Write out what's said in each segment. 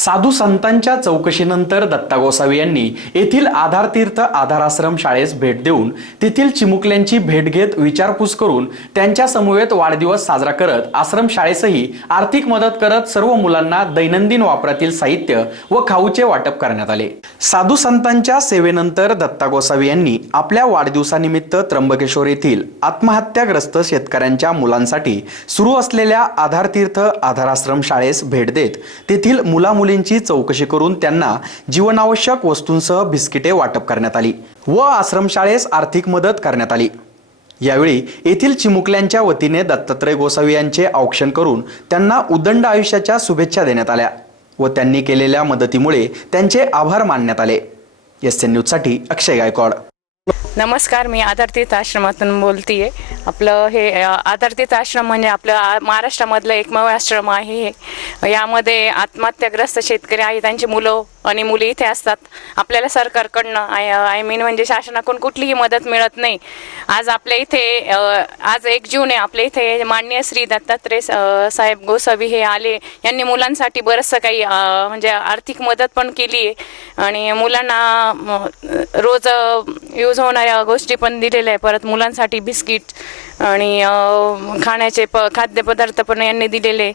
साधू संतांच्या चौकशीनंतर दत्ता गोसावी यांनी येथील आधारतीर्थ आधाराश्रम शाळेस भेट देऊन तेथील चिमुकल्यांची भेट घेत विचारपूस करून त्यांच्या समवेत वाढदिवस साजरा करत आश्रम शाळेसही आर्थिक मदत करत सर्व मुलांना दैनंदिन वापरातील साहित्य व खाऊचे वाटप करण्यात आले. साधू संतांच्या सेवेनंतर दत्ता गोसावी यांनी आपल्या वाढदिवसानिमित्त त्र्यंबकेश्वर येथील आत्महत्याग्रस्त शेतकऱ्यांच्या मुलांसाठी सुरू असलेल्या आधारतीर्थ आधाराश्रम शाळेस भेट देत तेथील मुला मुलींची चौकशी करून त्यांना जीवनावश्यक वस्तूंसह बिस्किटे वाटप करण्यात आली व आश्रमशाळेस आर्थिक मदत करण्यात आली. यावेळी येथील चिमुकल्यांच्या वतीने दत्तात्रय गोसावी यांचे औक्षण करून त्यांना उदंड आयुष्याच्या शुभेच्छा देण्यात आल्या व त्यांनी केलेल्या मदतीमुळे त्यांचे आभार मानण्यात आले. एस एन न्यूजसाठी अक्षय गायकवाड. नमस्कार मी आधारतीर्थ आश्रमातून बोलतीये. आपलं हे आधारतीर्थ आश्रम म्हणजे आपलं महाराष्ट्रामधलं एकमेव आश्रम आहे हे. यामध्ये आत्महत्याग्रस्त शेतकरी आहे त्यांची मुलं आणि मुली इथे असतात. आपल्याला सरकारकडनं आय आय मीन म्हणजे शासनाकडून कुठलीही मदत मिळत नाही. आज आपल्या इथे आज एक जून आहे आपल्या इथे माननीय श्री दत्तात्रय साहेब गोसावी हे आले. यांनी मुलांसाठी बरंचसं काही म्हणजे आर्थिक मदत पण केली आहे आणि मुलांना रोज यूज होणाऱ्या गोष्टी पण दिलेल्या आहे परत मुलांसाठी बिस्किट आणि खाण्याचे प खाद्यपदार्थ पण यांनी दिलेले.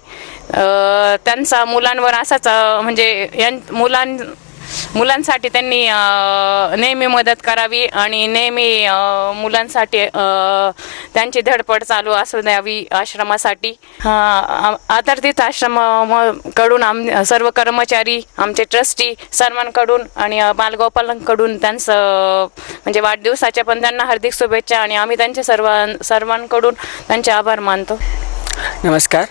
त्यांचा मुलांवर असाच म्हणजे यां मुलां मुलांसाठी त्यांनी नेहमी मदत करावी आणि नेहमी मुलांसाठी त्यांची धडपड चालू असू द्यावी आश्रमासाठी. हा, आश्रमाकडून आश्रमकडून आम सर्व कर्मचारी आमचे ट्रस्टी सर्वांकडून आणि बालगोपालांकडून त्यांचं म्हणजे वाढदिवसाच्या पण त्यांना हार्दिक शुभेच्छा आणि आम्ही त्यांच्या सर्व सर्वांकडून त्यांचे आभार मानतो. नमस्कार.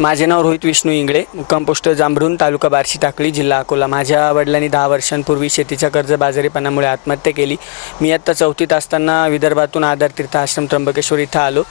माझे नाव रोहित विष्णू इंगळे. मुक्काम पोस्ट जांभरून तालुका बार्शी टाकळी जिल्हा अकोला. माझ्या वडिलांनी दहा वर्षांपूर्वी शेतीच्या कर्जबाजारीपणामुळे आत्महत्या केली. मी आत्ता चौथीत असताना विदर्भातून आधार तीर्थ आश्रम त्र्यंबकेश्वर इथं आलो.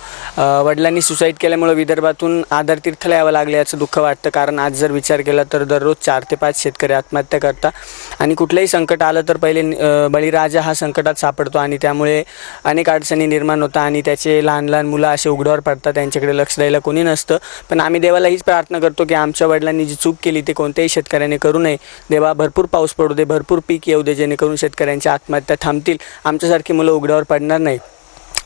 वडिलांनी सुसाईड केल्यामुळे विदर्भातून आधार तीर्थला यावं लागलं याचं दुःख वाटतं. कारण आज जर विचार केला तर दररोज चार ते पाच शेतकरी आत्महत्या करतात आणि कुठलंही संकट आलं तर पहिले बळीराजा हा संकटात सापडतो आणि त्यामुळे अनेक अडचणी निर्माण होतात आणि त्याचे लहान लहान मुलं असे उघड्यावर पडतात. त्यांच्याकडे लक्ष द्यायला कोणी नसतं. पण आम्ही देवाला हीच प्रार्थना करतो की आमच्या वडिलांनी जी चूक केली ते कोणत्याही शेतकऱ्याने करू नये. देवा भरपूर पाऊस पडू दे भरपूर पीक येऊ दे जेणेकरून शेतकऱ्यांच्या आत्महत्या थांबतील. आमच्यासारखी मुलं उघड्यावर पडणार नाही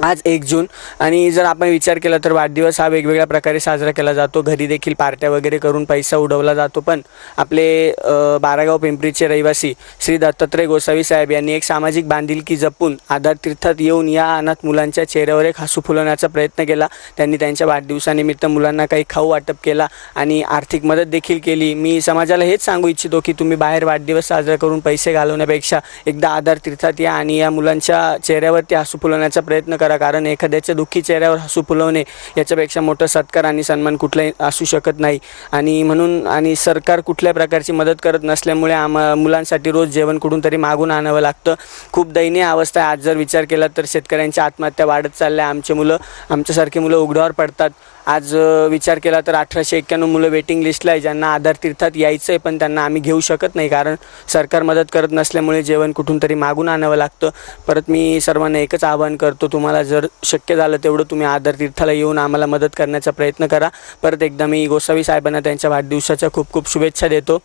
आज एक जून. आणि जर आपण विचार केला तर वाढदिवस हा वेगवेगळ्या प्रकारे साजरा केला जातो. घरी देखील पार्ट्या वगैरे करून पैसा उडवला जातो. पण आपले बारागाव पिंपरीचे रहिवासी श्री दत्तात्रय गोसावी साहेब यांनी एक सामाजिक बांधिलकी जपून आधार तीर्थात येऊन या अनाथ मुलांच्या चेहऱ्यावर एक हसू फुलवण्याचा प्रयत्न केला. त्यांनी त्यांच्या वाढदिवसानिमित्त मुलांना काही खाऊ वाटप केला आणि आर्थिक मदत देखील केली. मी समाजाला हेच सांगू इच्छितो की तुम्ही बाहेर वाढदिवस साजरा करून पैसे घालवण्यापेक्षा एकदा आधार तीर्थात या आणि या मुलांच्या चेहऱ्यावरती हसू फुलवण्याचा प्रयत्न करा. कारण एखाद्याच्या दुःखी चेहऱ्यावर हसू फुलवणे याच्यापेक्षा मोठं सत्कार आणि सन्मान कुठलाही असू शकत नाही. आणि म्हणून आणि सरकार कुठल्या प्रकारची मदत करत नसल्यामुळे आम मुलांसाठी रोज जेवण कुठून तरी मागून आणावं लागतं. खूप दयनीय अवस्था आहे. आज जर विचार केला तर शेतकऱ्यांच्या आत्महत्या वाढत चालल्या आमचे मुलं आमच्यासारखी मुलं उघड्यावर पडतात. आज विचार केला तर अठराशे एक्क्याण्णव मुलं वेटिंग लिस्टला आहे. ज्यांना आधार तीर्थात यायचं आहे पण त्यांना आम्ही घेऊ शकत नाही कारण सरकार मदत करत नसल्यामुळे जेवण कुठून तरी मागून आणावं लागतं. परत मी सर्वांना एकच आवाहन करतो. तुम्हाला जर शक्य झालं तेवढं तुम्ही आदर तीर्थाला येऊन आम्हाला मदत करण्याचा प्रयत्न करा. परत एकदा मी गोसावी साहेबांना त्यांच्या वाढदिवसाच्या खूप खूप शुभेच्छा देतो.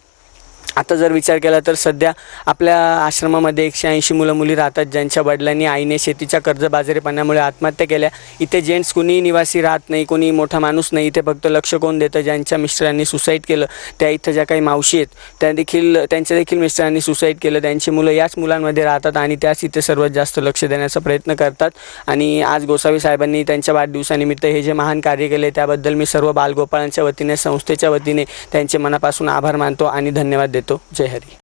आता जर विचार केला तर सध्या आपल्या आश्रमामध्ये एकशे ऐंशी मुलं मुली राहतात ज्यांच्या वडिलांनी आईने शेतीच्या कर्जबाजारीपणामुळे आत्महत्या केल्या. इथे जेंट्स कुणी निवासी राहत नाही कोणी मोठा माणूस नाही. इथे फक्त लक्ष कोण देतं? ज्यांच्या मिस्टरांनी सुसाईड केलं त्या इथं ज्या काही मावशी आहेत त्या देखील त्यांच्या देखील मिस्टरांनी सुसाईड केलं. त्यांची मुलं याच मुलांमध्ये राहतात आणि त्याच इथे सर्वात जास्त लक्ष देण्याचा प्रयत्न करतात. आणि आज गोसावी साहेबांनी त्यांच्या वाढदिवसानिमित्त हे जे महान कार्य केले त्याबद्दल मी सर्व बालगोपाळांच्या वतीने संस्थेच्या वतीने त्यांचे मनापासून आभार मानतो आणि धन्यवाद देतो. येतो. जय हरी.